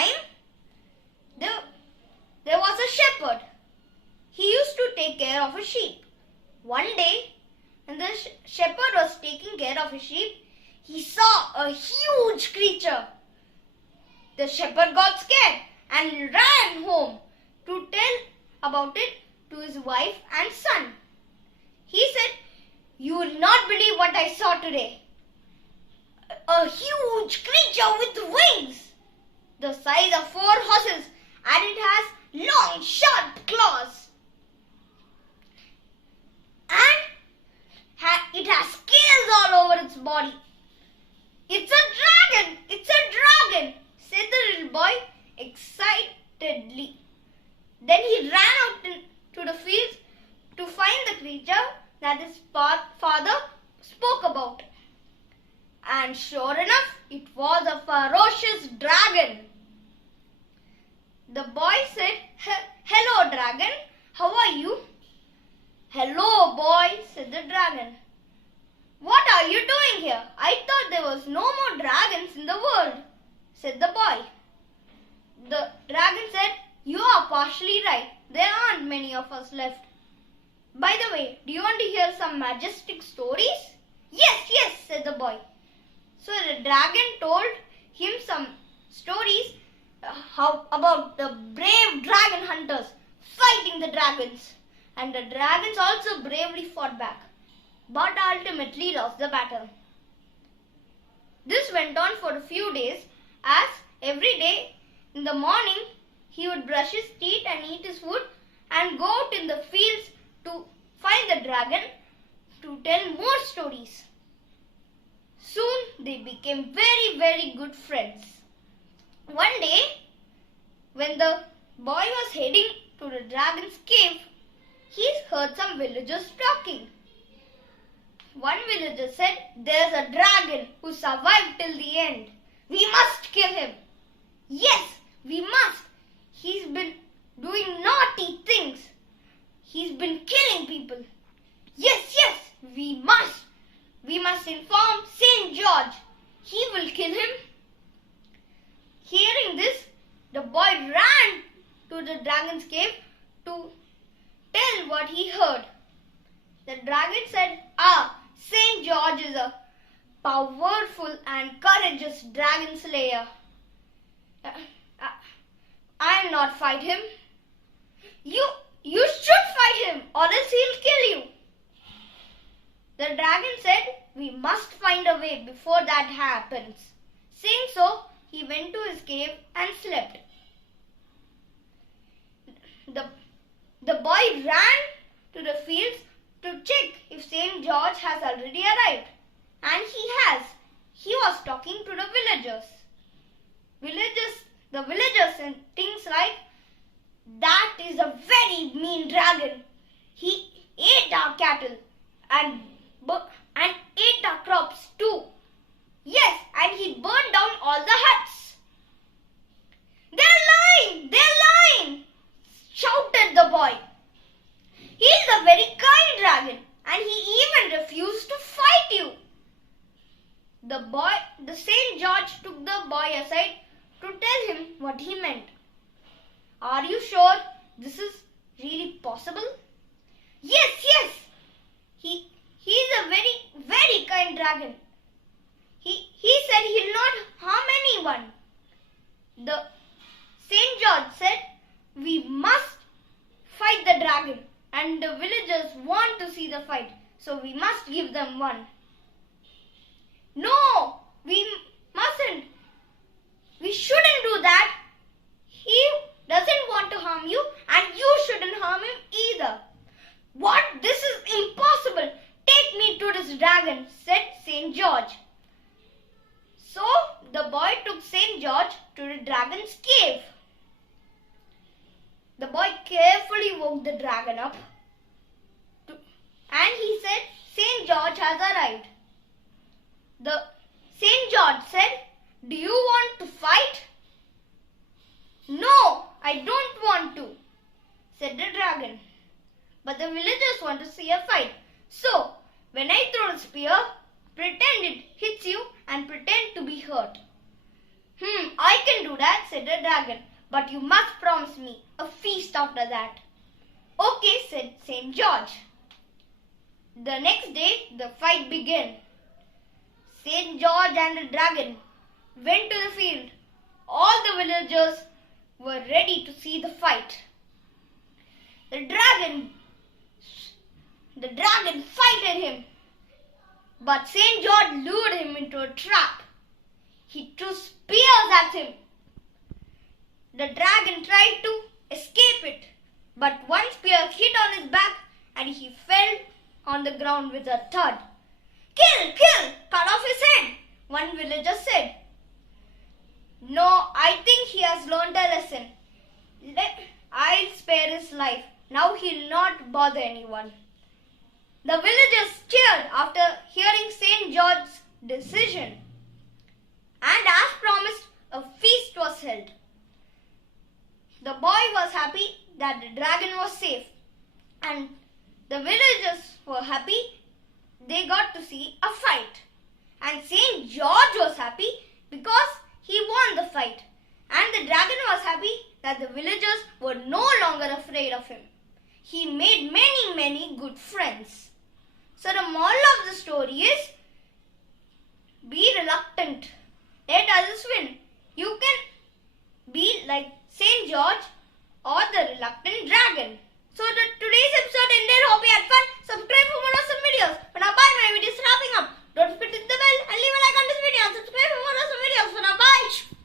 time, there was a shepherd. He used to take care of his sheep. One day, when the shepherd was taking care of his sheep, he saw a huge creature. The shepherd got scared and ran home to tell about it to his wife and son. He said, "You will not believe what I saw today. A huge creature with wings, the size of 4 horses, and it has long, sharp claws. And it has scales all over its body. It's a dragon! It's a dragon!" said the little boy excitedly. Then he ran out to the fields to find the creature that his father spoke about. And sure enough, it was a ferocious dragon. The boy said, "Hello, dragon. How are you?" "Hello, boy," said the dragon. "What are you doing here? I thought there was no more dragons in the world," said the boy. The dragon said, "You are partially right. There aren't many of us left. By the way, do you want to hear some majestic stories?" Yes, said the boy. So the dragon told him some stories about the brave dragon hunters fighting the dragons. And the dragons also bravely fought back, but ultimately lost the battle. This went on for a few days, as every day in the morning he would brush his teeth and eat his food and go out in the fields to find the dragon to tell more stories. Soon they became very, very good friends. One day, when the boy was heading to the dragon's cave, he heard some villagers talking. One villager said, "There's a dragon who survived till the end. We must kill him." "Yes, we must. He's been doing naughty things. He's been killing people." Yes, we must. We must inform St. George. He will kill him." Hearing this, the boy ran to the dragon's cave to tell what he heard. The dragon said, St. George is a powerful and courageous dragon slayer. I'll not fight him." You should fight him, or else he'll kill you." The dragon said, "We must find a way before that happens." Saying so, he went to his cave and slept. The boy ran to the fields to check if St. George has already arrived. And he has. He was talking to the villagers. The villagers said things like, "That is a very mean dragon. He ate our cattle and ate our crops too. Yes, and he burned down all the huts." "They're lying, shouted the boy. "He's a very kind dragon, and he even refused to fight you." The St. George took the boy aside to tell him what he meant. "Are you sure this is really possible?" Yes. He's a very, very kind dragon. He said he'll not harm anyone." The St. George said, "We must fight the dragon, and the villagers want to see the fight, so we must give them one." "No, we mustn't. We shouldn't do that. He doesn't want to harm you, and you shouldn't harm him either." "What? This is impossible. Take me to this dragon," said St. George. So the boy took St. George to the dragon's cave. The boy carefully woke the dragon up and he said, "St. George has arrived." The St. George said, "Do you want to fight?" "No, I don't want to," said the dragon. "But the villagers want to see a fight. So, when I throw a spear, pretend it hits you and pretend to be hurt." I can do that," said the dragon, but you must promise me a feast after that. Okay, said St. George. The next day, the fight began. St. George and the dragon went to the field. All the villagers were ready to see the fight. The dragon fighted him, but St. George lured him into a trap. He threw spears at him. The dragon tried to escape it, but one spear hit on his back and he fell on the ground with a thud. Kill! Kill! Cut off his head, one villager said. No, I think he has learned a lesson. I'll spare his life. Now he'll not bother anyone. The villagers cheered after hearing St. George's decision. And as promised, a feast was held. The boy was happy that the dragon was safe, and the villagers were happy they got to see a fight. And St. George was happy because he won the fight. And the dragon was happy that the villagers were no longer afraid of him. He made many good friends. So the moral of the story is, be reluctant. Let others win. You can be like St. George or the reluctant dragon. So today's episode ended. Hope you had fun. Subscribe for more awesome videos. For now, bye. My video is wrapping up. Don't forget to hit the bell and leave a like on this video and subscribe for more awesome videos. For now, bye.